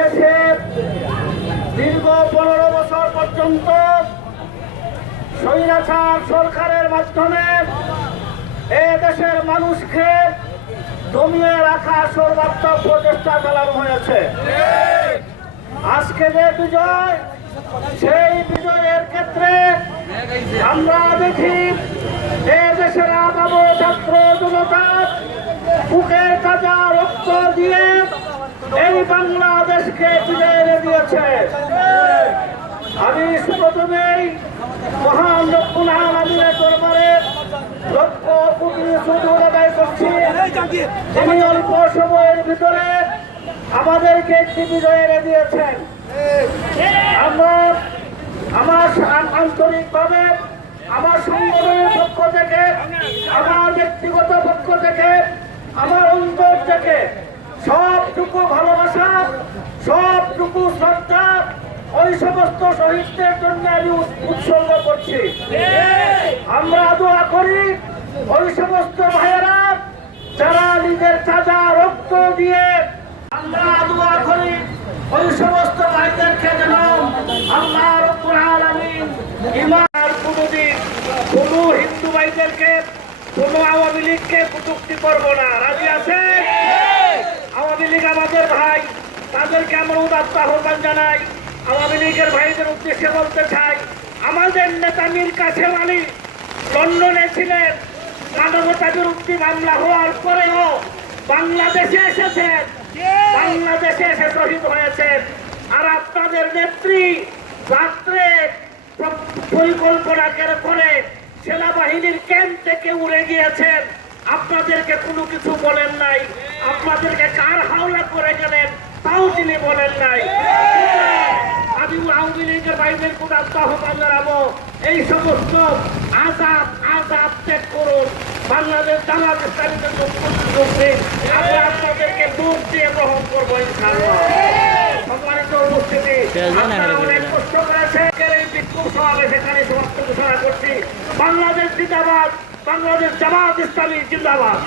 দেশে দীর্ঘ 15 বছর পর্যন্ত স্বৈরাচার সরকারের মাধ্যমে এ দেশের মানুষকে দমিয়ে রাখা সর্বাত্মক প্রচেষ্টা চালানো হয়েছে। আজকে যে বিজয়, সেই বিজয়ের ক্ষেত্রে আমরা দেখি এ দেশের আগামী ছাত্র জনতা বুকের তাজা রক্ত দিয়ে এই বাংলাদেশকে বিজয় এনে দিয়েছে। আমি প্রথমেই মহান রব্বুল আলামিনের দরবারে লক্ষ কোটি শুকর আদায় করছি, যিনি অল্প সময়ের ভিতরে আমাদেরকে একটি বিজয় এনে দিয়েছেন। আমরা আমার আন্তরিকভাবে আমার সংগঠনের পক্ষ থেকে, আমার ব্যক্তিগত পক্ষ থেকে, আমার অন্তর থেকে সবটুকু ভালোবাসা, সবটুকু শ্রদ্ধা ওই সমস্ত শহীদদের জন্য আমি উৎসর্গ করছি। আমরা দোয়া করি ওই সমস্ত ভাইয়েরা যারা নিজের তাজা রক্ত দিয়ে, আমরা দোয়া করি ওই সমস্ত ভাইদেরকে যেন আল্লাহ রাব্বুল আলামিন ইমান কোনদিন কোন হিন্দু ভাইদেরকে, কোন আওয়ামী লীগকে কটূক্তি করব না। রাজি আছেন? আওয়ামী লীগ আমাদের ভাই, তাদেরকে আমরা উদাত্ত আহ্বান জানাই। আওয়ামী লীগের ভাইদের উদ্দেশ্যে বলতে চাই, আমাদের নেতা মীর কাসেম আলী লন্ডনে ছিলেন, মানবতা বিরোধী মামলা হওয়ার পরেও বাংলাদেশে এসেছেন, বাংলাদেশে এসে শহীদ হয়েছেন। আর আপনাদের নেত্রী রাত্রে পরিকল্পনা করে সেনাবাহিনীর ক্যাম্প থেকে উড়ে গিয়েছেন, আপনাদেরকে কোনো কিছু বলেন নাই, আপনাদেরকে কার হাওলা করে গেলেন তাও তিনি বলেন নাই। আমি আওয়ামী লীগের বাইরের কোন আহ্বান জানাবো, এই সমস্ত আজাদ ত্যাগ করুন। বাংলাদেশ জামাত ইসলামীদের আমরা আপনাদেরকে ভোট দিয়ে গ্রহণ করবো ইনশাআল্লাহ। সম্মানিত উপস্থিতি, অনেক কষ্ট করেছে এই বিক্ষোভ সমাবেশ এখানে সমাপ্ত ঘোষণা করছি। বাংলাদেশ জিন্দাবাদ, বাংলাদেশ জামাত ইসলামী জিন্দাবাদ।